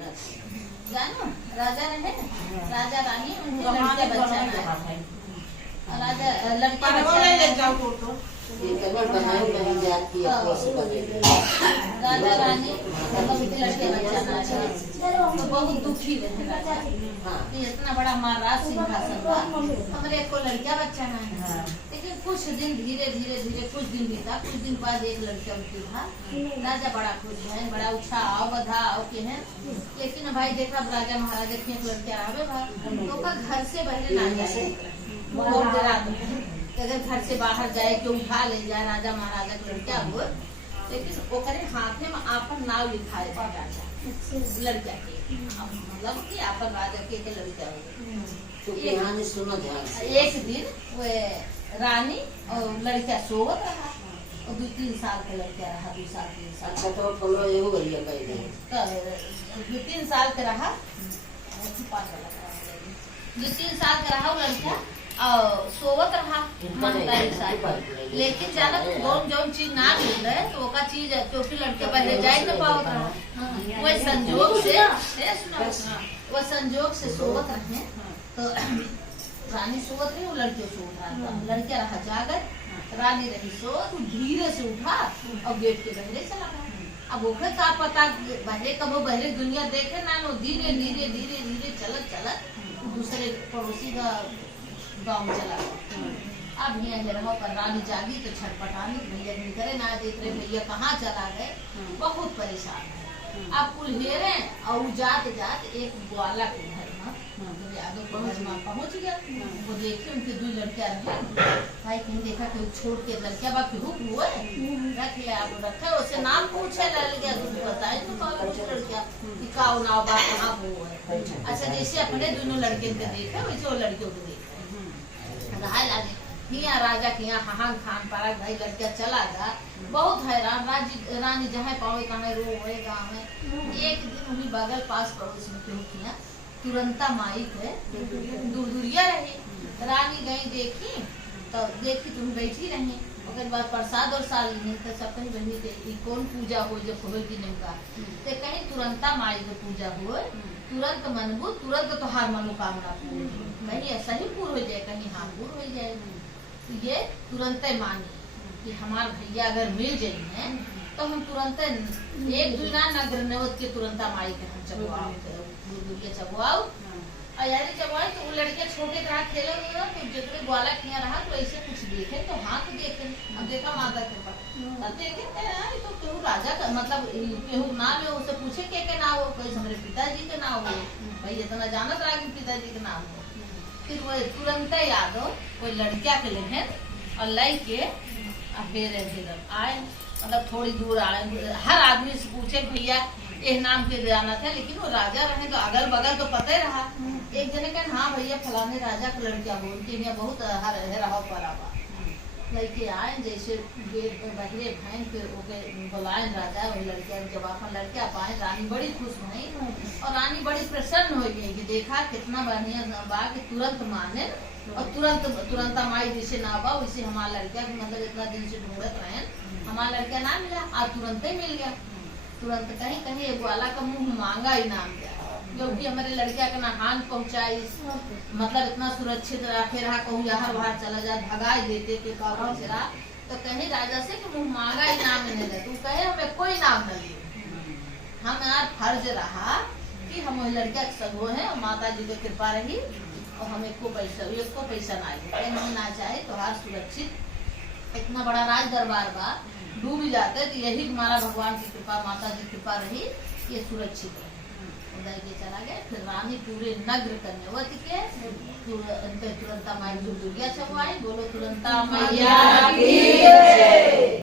जानो राजा रहे, राजा रानी उनके लड़के बच्चा है, राजा लड़का राजा रानी उनके लड़के बच्चा ना तो बहुत दुखी रहे राजा। इतना बड़ा हमारा राज सिंहासन था, हमारे को लड़का बच्चा ना है। लेकिन कुछ दिन धीरे धीरे धीरे कुछ दिन बीता, कुछ दिन बाद एक लड़का उनकी था। राजा बड़ा खुश है, बड़ा उत्साह बधा के है। लेकिन भाई देखा राजा महाराजा के एक लड़के आवे भाई तो का घर से बाहर ना जाए, बहुत रात अगर घर से बाहर जाए तो उठा ले जाए राजा महाराजा के लड़का हो। लेकिन ओकरे हाथ में आपन नाव लिखाए राजा लड़का के, मतलब कि आपन राजा के लड़का हो। एक दिन वो रानी और लड़का सोवत रहा और 2-3 साल का लड़का रहा, 2 साल 3 साल। अच्छा तो फलो एगो गरिया कह दे 2-3 साल का रहा, 2-3 साल का रहा वो लड़का और सोवत रहा। लेकिन जाना जौन चीज ना मिल रहे तो ओका चीज क्योंकि लड़के पहले जाए न पावत रहा। वो संजोग से सोवत रहे तो रानी सोवत रही, वो लड़के सो उठा, लड़का रहा जागर, रानी रही सो तो धीरे से उठा और गेट के बहरे चला गया। अब ओखे का पता बहरे कब बहरे दुनिया देखे ना, लो धीरे धीरे धीरे धीरे चलत चलत दूसरे पड़ोसी का गाँव में चला गया। अब यहाँ रहो पर रानी जागी तो छटपटानी, भैया करे ना देख रहे भैया कहाँ चला गए, बहुत परेशान है। अब कुल हेरे और जात जात एक ग्वाला के घर में पहुँच गया। वो देखे उनके 2 लड़कियां रहे भाई, कहीं देखा कि छोड़ के लड़किया बा हुक हुए रख लिया, आप रखे उसे नाम पूछे लड़ गया, तुम बताए तो लड़किया का नाव बा कहाँ वो है। अच्छा जैसे अपने दोनों लड़के के देखे वैसे वो लड़कियों को देखे रहा लागे। हिया राजा के यहाँ हाहान खान पारा भाई लड़का चला गया, बहुत हैरान रानी जहाँ पावे कहाँ रोए गाँव में। एक दिन उन्हीं बगल पास पड़ोस में क्यों किया तुरंता माई है दूरिया रही, रानी गई देखी तो देखी तुम बैठी रही। उसके बाद प्रसाद और साल नहीं तो सब कहीं बहनी के कौन पूजा हो जो हो कि नहीं का ते कहीं तुरंता माई के पूजा हो, तुरंत मनबू तुरंत तोहार मनोकामना नहीं सही पूर्ण हो जाए, कहीं हाँ पूर्ण हो जाए। तो ये तुरंत मानी कि हमारे भैया अगर मिल जाए तो हम तुरंत 1-2 नगर नवत के तुरंत माई के हम चबुआओ चबुआओ और यार चबुआए तो वो लड़के छोटे रहा खेले तो जितने ग्वाला किया रहा तो ऐसे कुछ देखे तो हाथ देखे। अब देखा माता के पास तब देखे तो केहू राजा का मतलब केहू नाम है, उसे पूछे के नाम हो, कोई हमारे पिताजी के नाम हो, भाई इतना जानत रहा कि पिताजी के नाम हो। फिर वो तुरंत याद हो कोई लड़किया के लिए और लाई के आए, मतलब थोड़ी दूर आए, हर आदमी से पूछे भैया एक नाम के जाना था। लेकिन वो राजा रहे तो अगल बगल तो पता ही रहा। एक जने कहा हाँ भैया फलाने राजा का लड़का हो, उनके यहाँ बहुत रहो पड़ा लड़के आए जैसे बहरे भाई फिर ओके बुलाए राजा वही लड़के जब अपन लड़के पाए रानी बड़ी खुश हुई और रानी बड़ी प्रसन्न हो गई कि देखा कितना बढ़िया बा कि तुरंत माने और तुरंत माई जैसे ना बा वैसे हमारा लड़का मतलब इतना दिन से ढूंढत रहे हमारा लड़का ना मिला आज तुरंत ही मिल गया। तुरंत कहीं कहीं एक ग्वाला का मुंह मांगा ही नाम गया जो कि हमारे लड़किया का नहान पहुंचाई, मतलब इतना सुरक्षित रखे रहा, कहूँ यहाँ बाहर चला जा भगाई देते थे तो कहीं राजा से कि मुंह मांगा ही नाम नहीं दे, तू कहे हमें कोई नाम न दिए। हम यार फर्ज रहा कि हम वही लड़किया सगो है और माता जी की कृपा रही और हमें को पैसा ना आए हम ना चाहे तो हार सुरक्षित इतना बड़ा राज दरबार बा डूब जाते तो यही हमारा भगवान की कृपा माता जी की कृपा रही ये सुरक्षित रहे। उदय के चला गया। फिर रानी पूरे नगर कन्यावती के तुरंता माई दुर्गा छुआई, बोलो तुरंता मैया की